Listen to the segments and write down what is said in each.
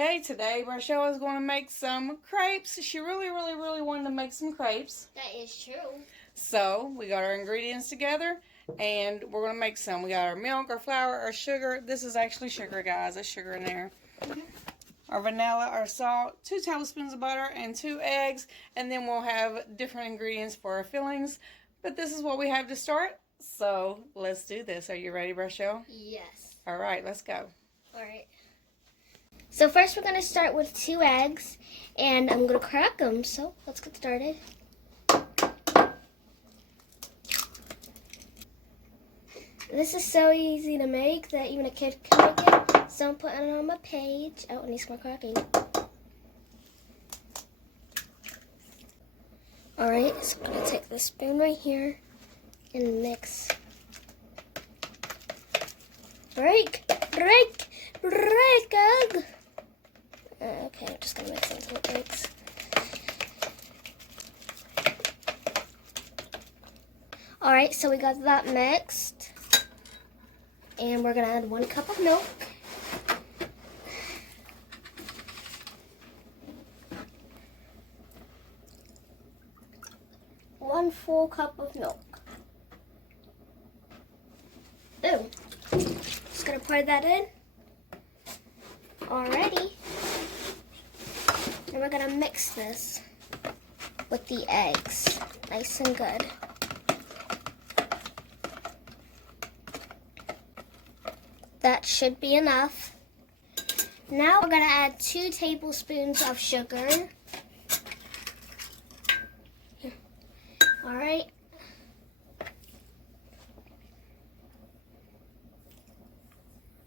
Okay, today Rochelle is going to make some crepes. She really wanted to make some crepes. That is true. So, we got our ingredients together and we're going to make some. We got our milk, our flour, our sugar. This is actually sugar, guys. There's sugar in there. Our vanilla, our salt, 2 tablespoons of butter, and 2 eggs. And then we'll have different ingredients for our fillings. But this is what we have to start. So, let's do this. Are you ready, Rochelle? Yes. All right, let's go. All right. So first we're going to start with 2 eggs, and I'm going to crack them, so let's get started. This is so easy to make that even a kid can make it, so I'm putting it on my page. Oh, it needs more cracking. Alright, so I'm going to take this spoon right here and mix. Break, egg. Okay, I'm just gonna mix it until it breaks. Alright, so we got that mixed. And we're gonna add 1 cup of milk. One full cup of milk. Boom. Just gonna pour that in. Alrighty. And we're gonna mix this with the eggs, nice and good. That should be enough. Now we're gonna add 2 tablespoons of sugar. Alright.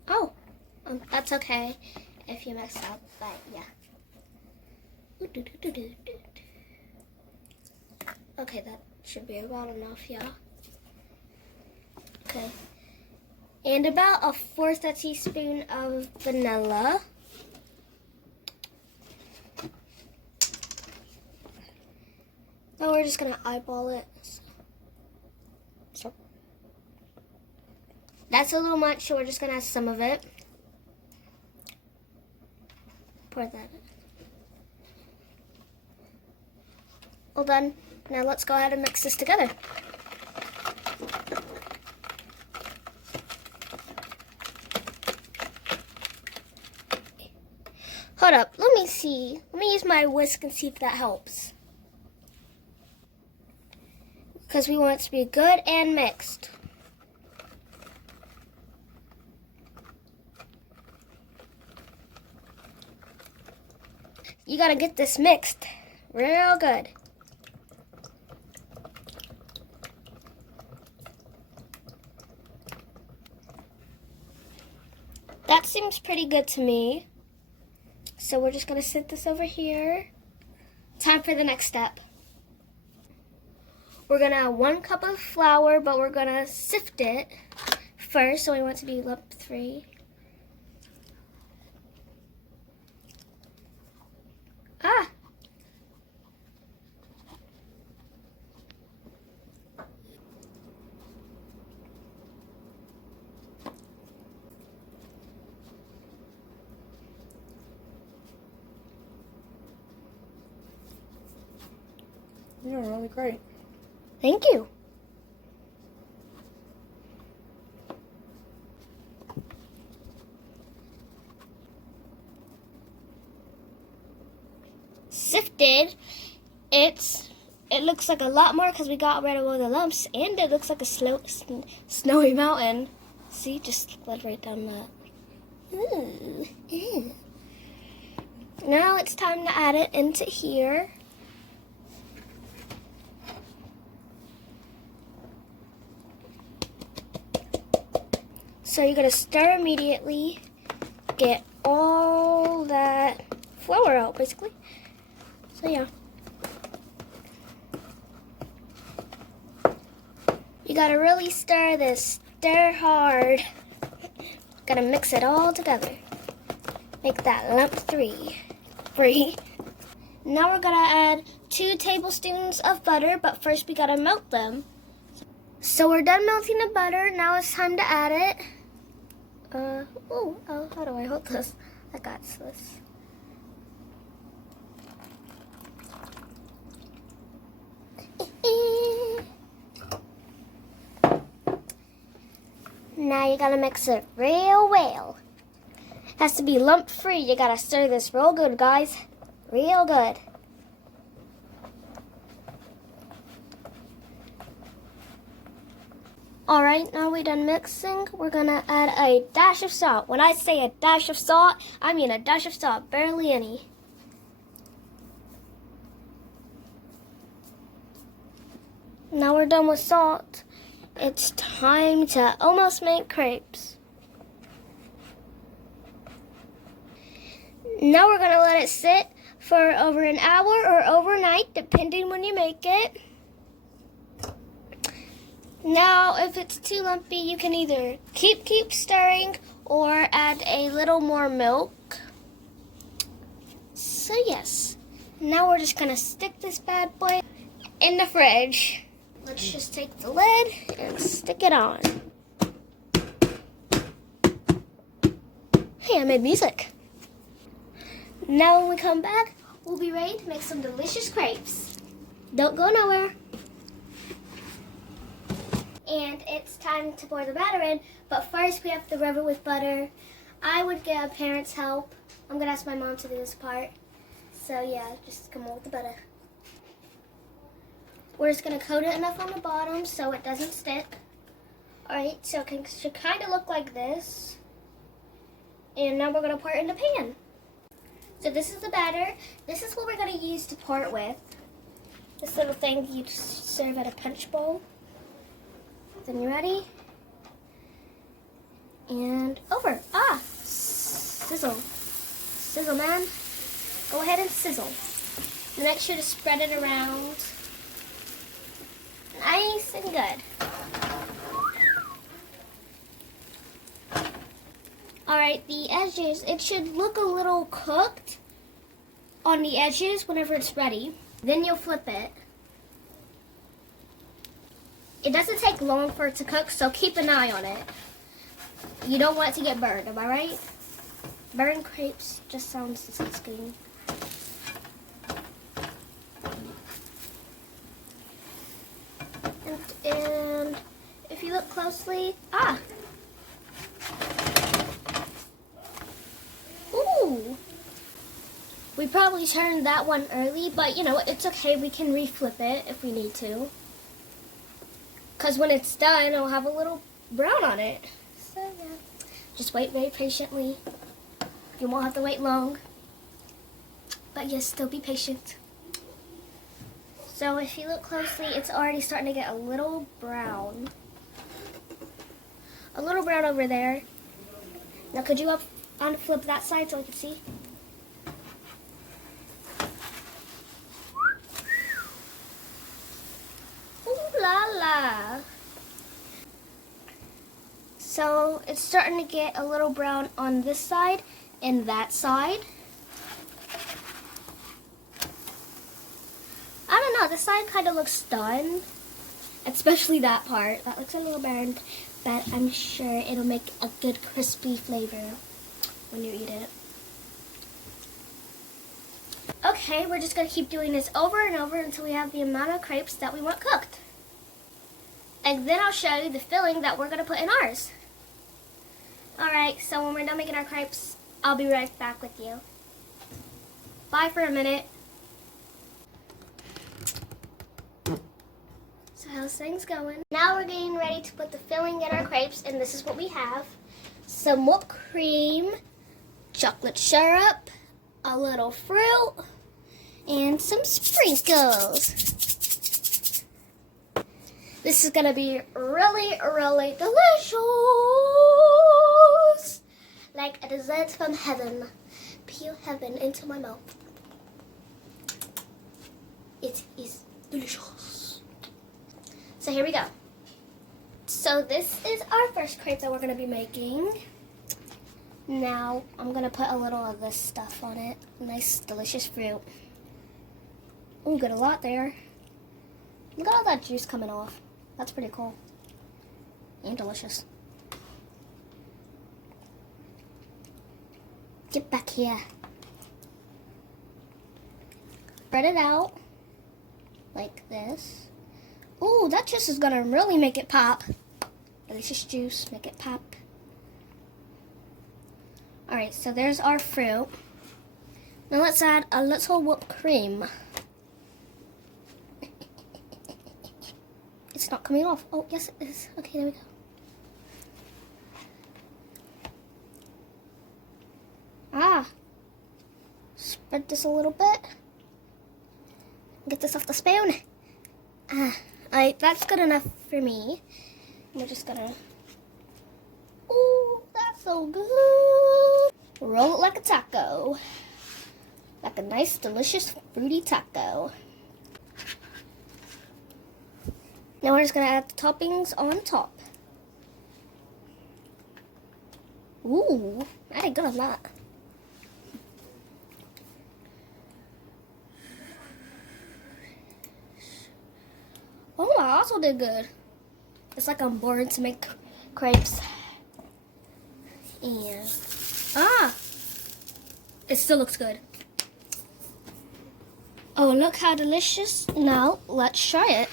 Oh, that's okay if you mess up, but yeah. Okay, that should be about enough, yeah. Okay. And about 1/4 teaspoon of vanilla. Now we're just gonna eyeball it. So that's a little much, so we're just gonna add some of it. Pour that in. All done. Now let's go ahead and mix this together. Hold up, let me see. Let me use my whisk and see if that helps. Because we want it to be good and mixed. You gotta get this mixed real good. That seems pretty good to me. So we're just gonna set this over here. Time for the next step. We're gonna add 1 cup of flour, but we're gonna sift it first, so we want it to be lump 3. Ah! You're really great. Thank you. Sifted, it looks like a lot more because we got rid of all the lumps, and it looks like a snowy mountain. See, just bled right down that. Ooh, yeah. Now it's time to add it into here. So you're gonna stir immediately, get all that flour out, basically. So yeah. You gotta really stir this, stir hard. Gotta mix it all together. Make that lump 3 free. Now we're gonna add 2 tablespoons of butter, but first we gotta melt them. So we're done melting the butter. Now it's time to add it. How do I hold this? I got this. you gotta mix it real well. Has to be lump free. You gotta stir this real good, guys. Real good. Alright, now we're done mixing. We're gonna add a dash of salt. When I say a dash of salt, I mean a dash of salt, barely any. Now we're done with salt. It's time to almost make crepes. Now we're gonna let it sit for over an hour or overnight, depending when you make it. Now, if it's too lumpy, you can either keep stirring or add a little more milk. So yes, now we're just gonna stick this bad boy in the fridge. Let's just take the lid and stick it on. Hey, I made music. Now when we come back, we'll be ready to make some delicious crepes. Don't go nowhere. And it's time to pour the batter in, but first we have to rub it with butter. I would get a parent's help. I'm gonna ask my mom to do this part. So yeah, just come on with the butter. We're just gonna coat it enough on the bottom so it doesn't stick. Alright, so it should kind of look like this. And now we're gonna pour it in the pan. So this is the batter. This is what we're gonna use to pour it with. This little thing you serve at a punch bowl. Then you ready? And over. Sizzle. Sizzle, man. Go ahead and sizzle. And make sure to spread it around. Nice and good. Alright, the edges, it should look a little cooked on the edges whenever it's ready. Then you'll flip it. It doesn't take long for it to cook, so keep an eye on it. You don't want it to get burned, am I right? Burned crepes just sounds disgusting. And if you look closely, ooh! We probably turned that one early, but you know, it's okay. We can reflip it if we need to. Because when it's done, it'll have a little brown on it. So yeah, just wait very patiently. You won't have to wait long. But yes, still be patient. So if you look closely, it's already starting to get a little brown. A little brown over there. Now could you unflip that side so I can see? Ooh la la. So it's starting to get a little brown on this side and that side. I don't know, this side kind of looks done, especially that part. That looks a little burned, but I'm sure it'll make a good crispy flavor when you eat it. Okay, we're just going to keep doing this over and over until we have the amount of crepes that we want cooked. And then I'll show you the filling that we're going to put in ours. Alright, so when we're done making our crepes, I'll be right back with you. Bye for a minute. So how's things going? Now we're getting ready to put the filling in our crepes, and this is what we have. Some whipped cream, chocolate syrup, a little fruit, and some sprinkles. This is gonna be really, really delicious. Like a dessert from heaven. Pure heaven into my mouth. It is delicious. So here we go. So this is our first crepe that we're gonna be making. Now I'm gonna put a little of this stuff on it. Nice, delicious fruit. Ooh, got a lot there. Look at all that juice coming off. That's pretty cool. And delicious. Get back here. Spread it out like this. Ooh, that juice is gonna really make it pop. Delicious juice, make it pop. Alright, so there's our fruit. Now let's add a little whipped cream. It's not coming off. Oh, yes it is. Okay, there we go. Spread this a little bit. Get this off the spoon. Alright, that's good enough for me. We're just gonna... Ooh, that's so good. Roll it like a taco. Like a nice, delicious, fruity taco. Now we're just gonna add the toppings on top. Ooh, I did good on that. Oh, I also did good. It's like I'm born to make crepes. And it still looks good. Oh, look how delicious. Now let's try it.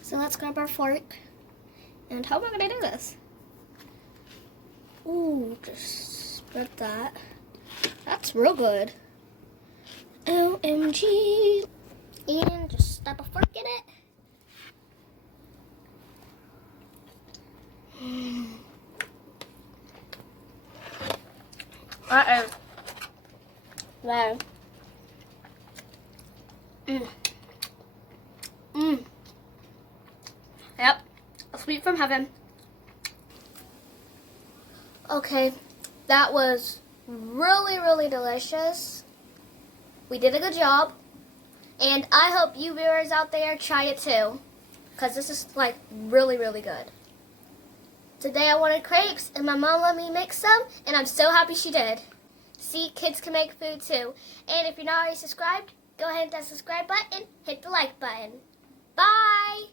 So let's grab our fork. And how am I gonna do this? Ooh, just spread that. That's real good. OMG. And just stab a fork in it. Uh-oh. Wow. Yep, a sweet from heaven. Okay, that was really, really delicious. We did a good job. And I hope you viewers out there try it too. Because this is like really, really good. Today I wanted crepes and my mom let me make some. And I'm so happy she did. See, kids can make food too. And if you're not already subscribed, go ahead and hit that subscribe button. Hit the like button. Bye!